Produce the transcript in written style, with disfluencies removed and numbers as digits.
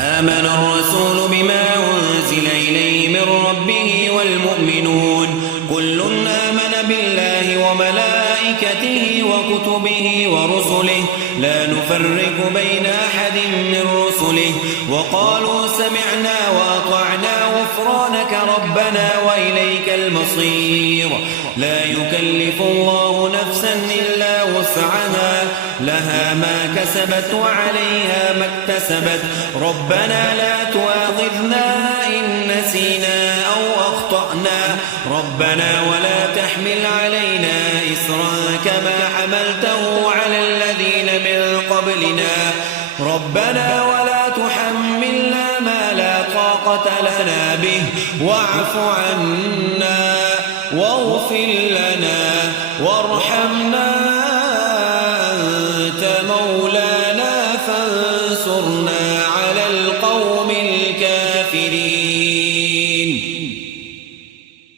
آمن الرسول بما أنزل إليه من ربه والمؤمنون كل آمن بالله وملائكته وكتبه ورسله لا نفرق بين أحد من رسله وقالوا سمعنا وأطعنا غفرانك ربنا وإليك المصير لا يكلف الله نفسا إلا وسعها لها ما كسبت وعليها ما اكتسبت ربنا لا تؤاخذنا إن نسينا أو أخطأنا ربنا ولا تحمل علينا إصرا كما حملته على الذين من قبلنا ربنا ولا تحملنا ما لا طاقة لنا به واعف عنا واغفر لنا وارحمنا